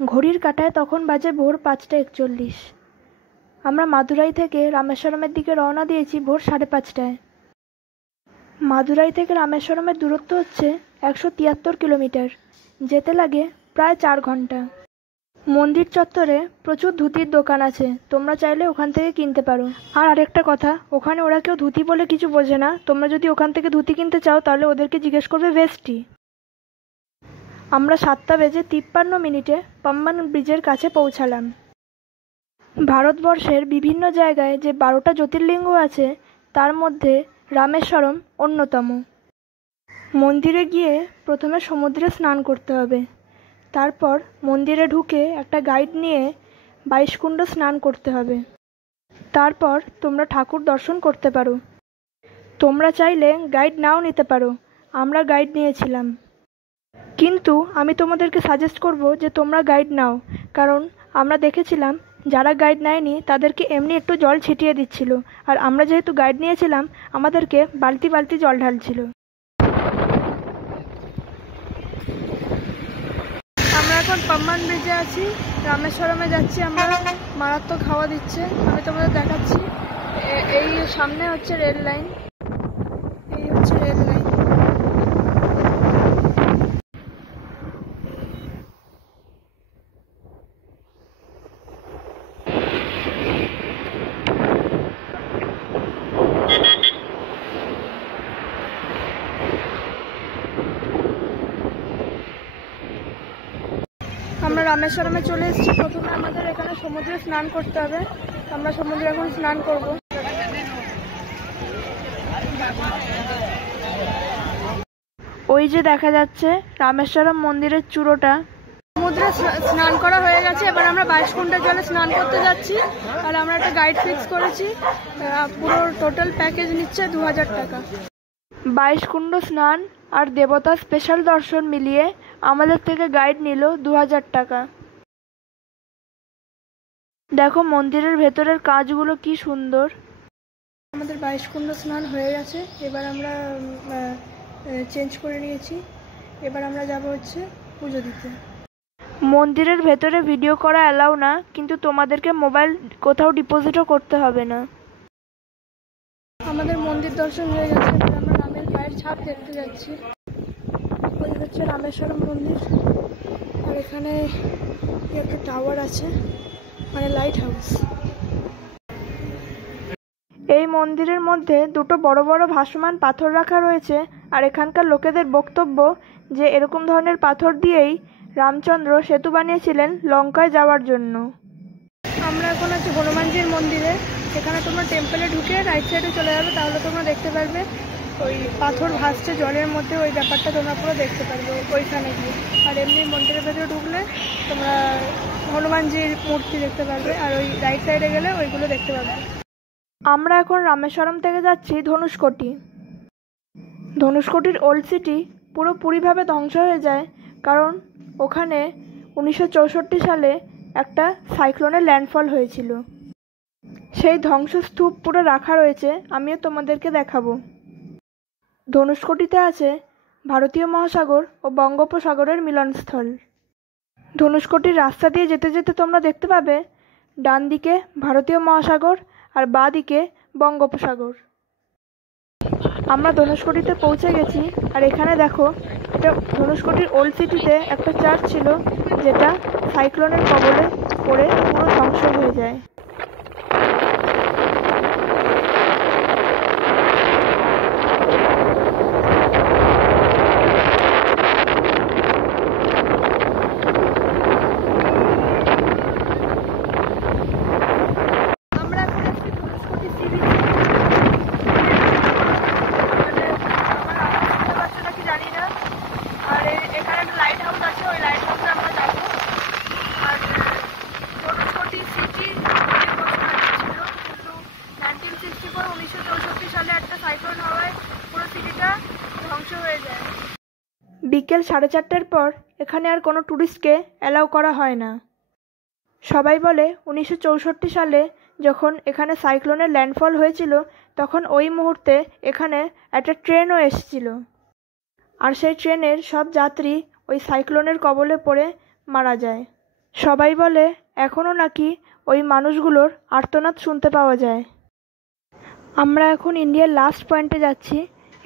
ঘড়ির কাঁটায় তখন বাজে ভোর ৫টা ৪১। আমরা মাদুরাই থেকে রামেশ্বরমের দিকে রওনা দিয়েছি ভোর ৫:৩০টায়। মাদুরাই থেকে রামেশ্বরমের দূরত্ব হচ্ছে ১৭৩ কিলোমিটার। যেতে লাগে প্রায় ৪ ঘন্টা। মন্দির চত্বরে প্রচুর ধুতির দোকান আছে, তোমরা চাইলে ওখান থেকে কিনতে পারো। আর আরেকটা কথা, ওখানে ওরা কেউ ধুতি বলে কিছু বোঝে না। তোমরা যদি ওখান থেকে ধুতি কিনতে চাও তাহলে ওদেরকে জিজ্ঞেস করবে ভেস্টি। আমরা ৭:৫৩ পাম্বান ব্রিজের কাছে পৌঁছালাম। ভারতবর্ষের বিভিন্ন জায়গায় যে ১২টা জ্যোতির্লিঙ্গ আছে তার মধ্যে রামেশ্বরম অন্যতম। মন্দিরে গিয়ে প্রথমে সমুদ্রে স্নান করতে হবে, তারপর মন্দিরে ঢুকে একটা গাইড নিয়ে ২২ কুণ্ড স্নান করতে হবে। তারপর তোমরা ঠাকুর দর্শন করতে পারো। তোমরা চাইলে গাইড নাও নিতে পারো, আমরা গাইড নিয়েছিলাম। কিন্তু আমি তোমাদেরকে সাজেস্ট করব যে তোমরা গাইড নাও, কারণ আমরা দেখেছিলাম যারা গাইড নেয়নি তাদেরকে এমনি একটু জল ছিটিয়ে দিচ্ছিল, আর আমরা যেহেতু গাইড নিয়েছিলাম আমাদেরকে বালতি বালতি জল ঢালছিল। আমরা এখন পাম্বান ব্রিজে আছি, রামেশ্বরমে যাচ্ছি আমরা। মারাত্মক হাওয়া দিচ্ছে, আমি তোমাদের দেখাচ্ছি। এই সামনে হচ্ছে রেল লাইন, এই হচ্ছে রেল লাইন। আমরা রামেশ্বরমে চলে এসেছি। প্রথমে আমাদের এখানে সমুদ্রে স্নান করতে হবে, আমরা সমুদ্রে এখন স্নান করব। ওই যে দেখা যাচ্ছে রামেশ্বরম মন্দিরের চূড়োটা। সমুদ্রে স্নান করা হয়ে গেছে, এবার আমরা ২২ কুণ্ডের জলে স্নান করতে যাচ্ছি। আর আমরা একটা গাইড ফিক্স করেছি, পুরো টোটাল প্যাকেজ নিচ্ছে ২০০০ টাকা। ২২ কুণ্ড স্নান আর দেবতা স্পেশাল দর্শন মিলিয়ে আমাদের থেকে গাইড নিল ২০০০ টাকা। দেখো মন্দিরের ভেতরের কাজগুলো কি সুন্দর। আমাদের ২২ কুণ্ড স্নান হয়ে গেছে, এবার আমরা চেঞ্জ করে নিয়েছি। এবার আমরা যাব হচ্ছে পুজো দিতে। মন্দিরের ভেতরে ভিডিও করা অ্যালাউ না, কিন্তু তোমাদেরকে মোবাইল কোথাও ডিপোজিটও করতে হবে না। আমাদের মন্দির দর্শন হয়ে গেছে, এবার আমরা রামের পায়ের ছাপ দেখতে যাচ্ছি। ওই হচ্ছে রামেশ্বরম মন্দির, আর এখানে একটা টাওয়ার আছে, মানে লাইট হাউস। এই মন্দিরের মধ্যে দুটো বড় বড় ভাসমান পাথর রাখা রয়েছে, আর এখানকার লোকেদের বক্তব্য যে এরকম ধরনের পাথর দিয়েই রামচন্দ্র সেতু বানিয়েছিলেন লঙ্কায় যাওয়ার জন্য। আমরা এখন আছি হনুমানজির মন্দিরে। এখানে তোমরা টেম্পলে ঢুকে রাইট সাইডে চলে যাবে, তাহলে তোমরা দেখতে পারবে ওই পাথর ভাসছে জলের মধ্যে, ওই ব্যাপারটা তোমরা পুরো দেখতে পারবে ওইখানে গিয়ে। আর এমনি মন্দিরের ভেতরে ঢুকলে তোমরা হনুমানজির মূর্তি দেখতে পারবে, আর ওই রাইট সাইডে গেলে ওইগুলো দেখতে পারবে। আমরা এখন রামেশ্বরম থেকে যাচ্ছি ধনুষকোটি। ধনুষকোটির ওল্ড সিটি পুরোপুরিভাবে ধ্বংস হয়ে যায়, কারণ ওখানে ১৯৬৪ সালে একটা সাইক্লোনের ল্যান্ডফল হয়েছিল। সেই ধ্বংসস্তূপ পুরো রাখা রয়েছে, আমিও তোমাদেরকে দেখাবো। ধনুষকোটিতে আছে ভারতীয় মহাসাগর ও বঙ্গোপসাগরের মিলনস্থল। ধনুষকোটির রাস্তা দিয়ে যেতে যেতে তোমরা দেখতে পাবে ডান দিকে ভারতীয় মহাসাগর আর বাঁ দিকে বঙ্গোপসাগর। আমরা ধনুষকোটিতে পৌঁছে গেছি, আর এখানে দেখো এটা ধনুষকোটির ওল্ড সিটিতে একটা চার্চ ছিল, যেটা সাইক্লোনের কবলে পড়ে পুরো ধ্বংস হয়ে যায়। বিকেল 4:30টার পর এখানে আর কোনো ট্যুরিস্টকে অ্যালাউ করা হয় না। সবাই বলে 1964 সালে যখন এখানে সাইক্লোনের ল্যান্ডফল হয়েছিল তখন ওই মুহূর্তে এখানে একটা ট্রেনও এসেছিল, আর সেই ট্রেনের সব যাত্রী ওই সাইক্লোনের কবলে পড়ে মারা যায়। সবাই বলে এখনও নাকি ওই মানুষগুলোর আর্তনাদ শুনতে পাওয়া যায়। আমরা এখন ইন্ডিয়ার লাস্ট পয়েন্টে যাচ্ছি।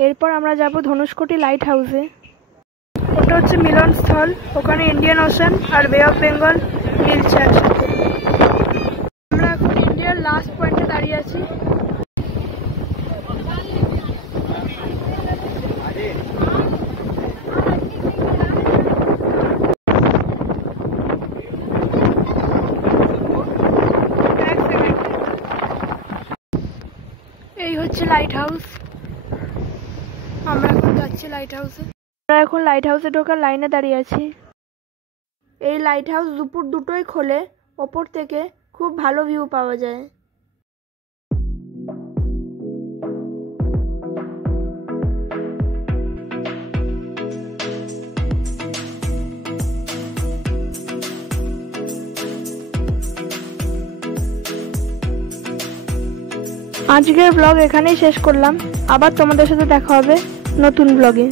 এরপর আমরা যাব ধনুষকোটি লাইট হাউসে। ওটা হচ্ছে মিলনস্থল, ওখানে ইন্ডিয়ান ওশান আর বে অফ বেঙ্গল মিলছে একসাথে। আমরা এখন ইন্ডিয়ার লাস্ট পয়েন্টে দাঁড়িয়ে আছি। এই হচ্ছে লাইট হাউস। আমরা এখন যাচ্ছি লাইট হাউসে। আমরা এখন লাইট হাউসে ঢোকার লাইনে দাঁড়িয়ে আছি। এই লাইট হাউস দুপুর দুটোই খোলে, ওপর থেকে খুব ভালো ভিউ পাওয়া যায়। আজকের ব্লগ এখানেই শেষ করলাম। আবার তোমাদের সাথে দেখা হবে নতুন ব্লগে।